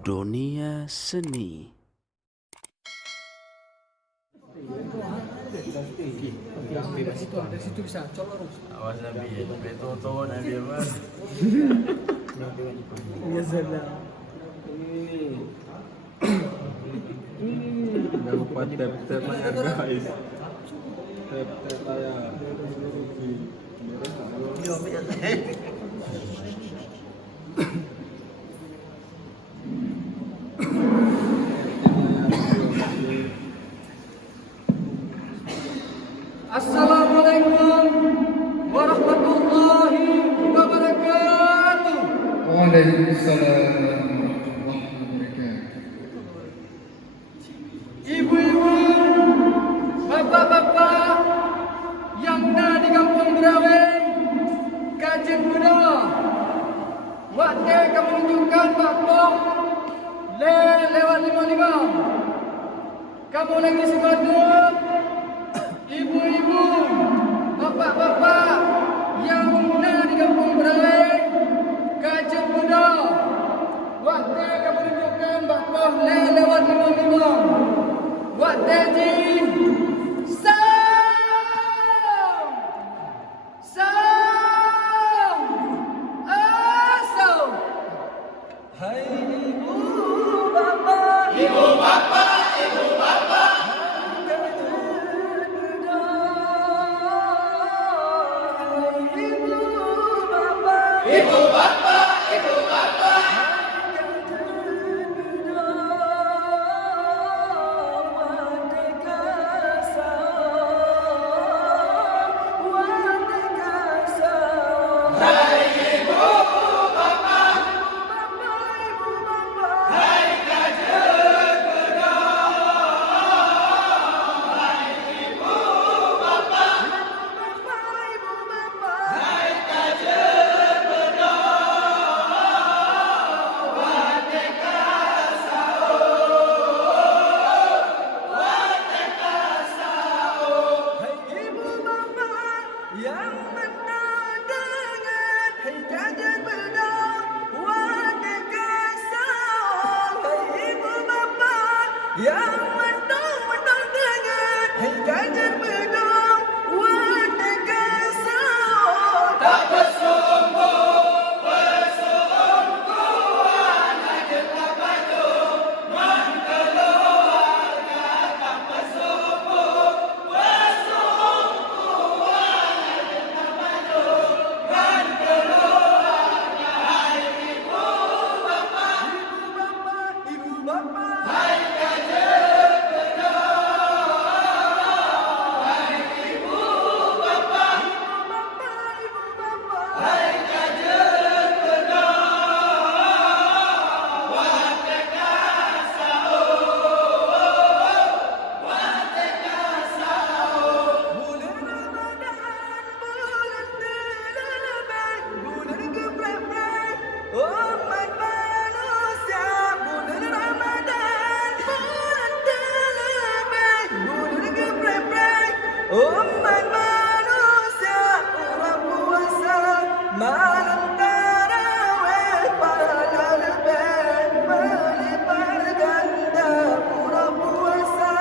Dunia Seni. Dari situ bisa colok. Awas Nabi, betul-betul Nabi apa? Ya salah. Jangan lupa tap-tap ya guys. Tap-tap ya. Assalamualaikum warahmatullahi wabarakatuh. Waalaikumsalam warahmatullahi wabarakatuh. Ibu-ibu, bapak-bapak yang ada di kampung Beraweng, Kajen Muda, waktu kamu menunjukkan bakpok lewat 55. Kamu lagi sebadan, ibu-ibu, bapak-bapak yang ada di kampung Beraweng, Kajen Muda, waktu kamu menunjukkan bakpok lewat 55. Waktu ini hai ibu bapa, ibu bapa, ibu bapa, ibu bapa, ibu bapa, yang mendengar hai kajen bedang wadeka sang hai ibu bapa yang mendengar hai kajen bedang wadeka sang tak bersungguh anak kita maju mengeluarkan tak bersungguh umat manusia bulan Ramadan bulan terlebih bulan geprek umat manusia orang puasa malam tarawih pahala lebih melipat ganda orang puasa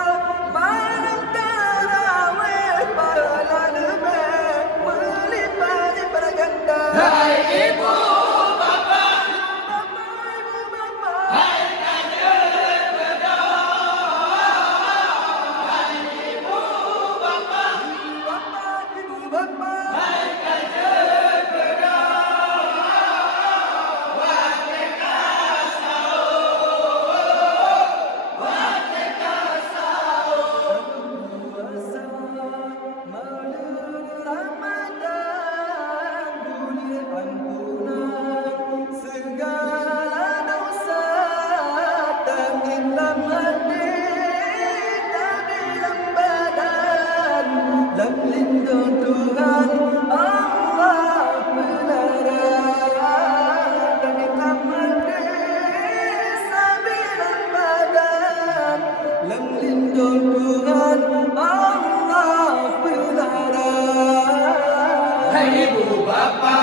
malam tarawih pahala lebih melipat ganda. Hai ibu lindung Tuhan Allah melarang dan ditambah sabilan badan lam lindung Tuhan Allah melarang. Hai ibu bapa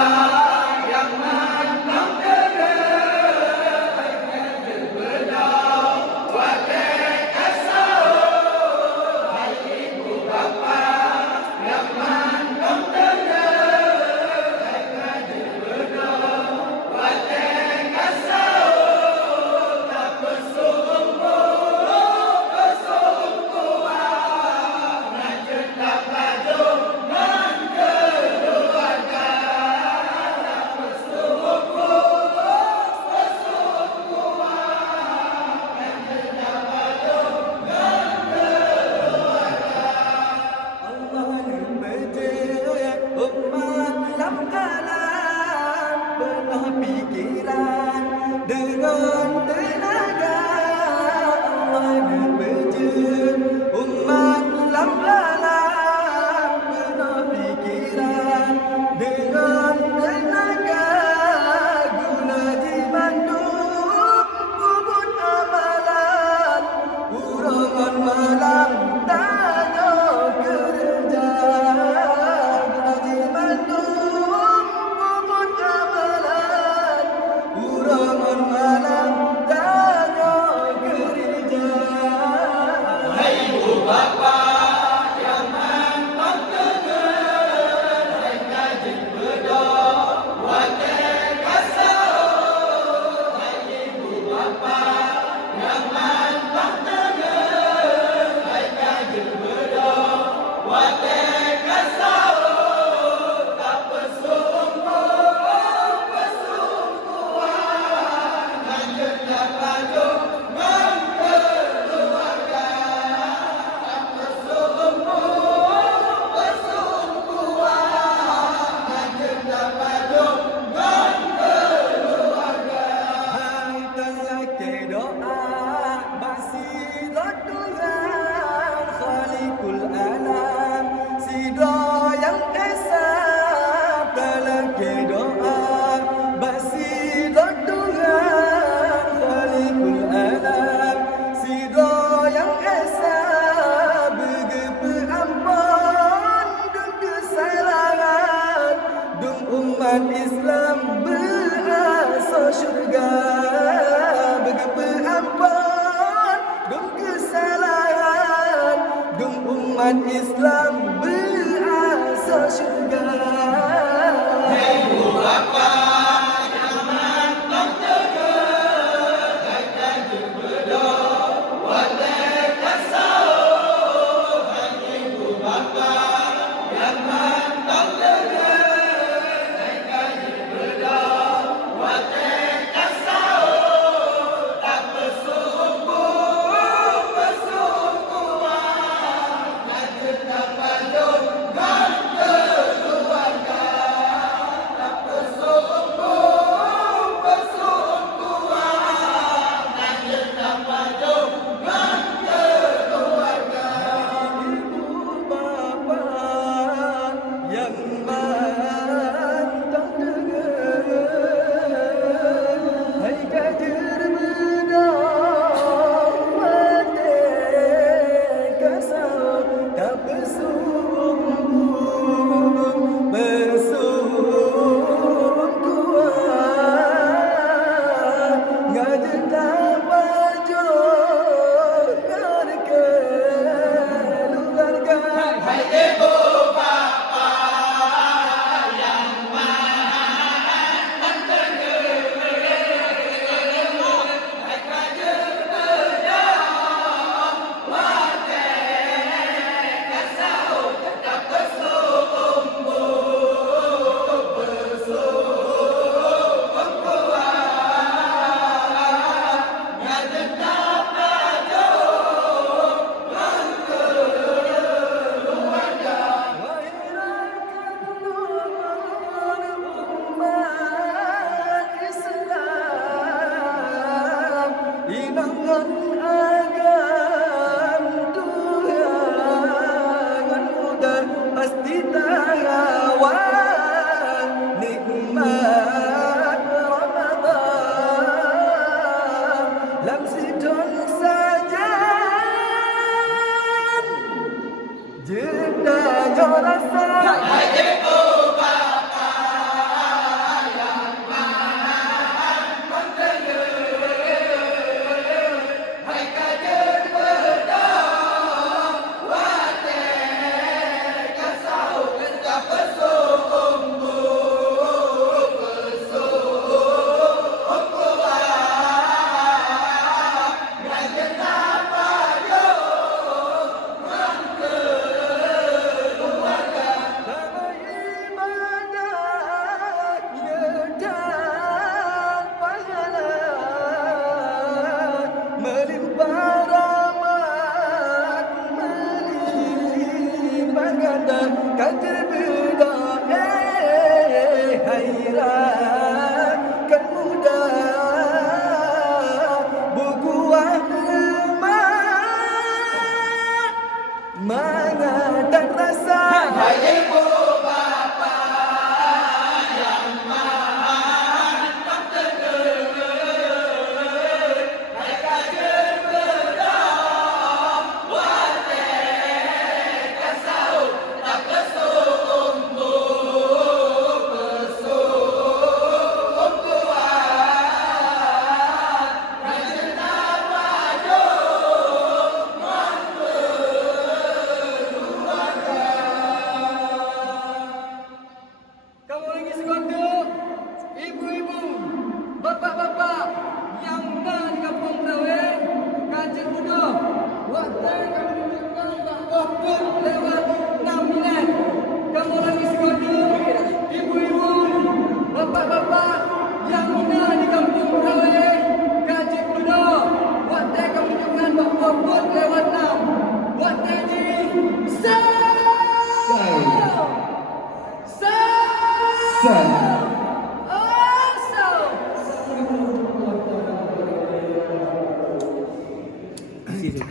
yang menang dengar dengan tenaga Allah dibejut umat lam alam penuh pikiran dengan tenaga guna dimandung bubut amalan urangan malam tanya kerja guna dimandung bubut amalan urangan malam tanya kerja. Hai ibu bapa Islam berasa syurga begepe ampun dum kesalahan dum umat Islam berasa syurga. Hey ibu bapa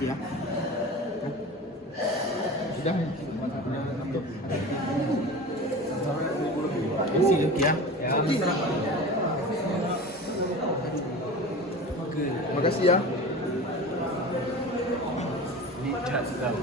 okey lah. Sudah. Isi okey lah. Terima kasih ya. Ni cat sedap.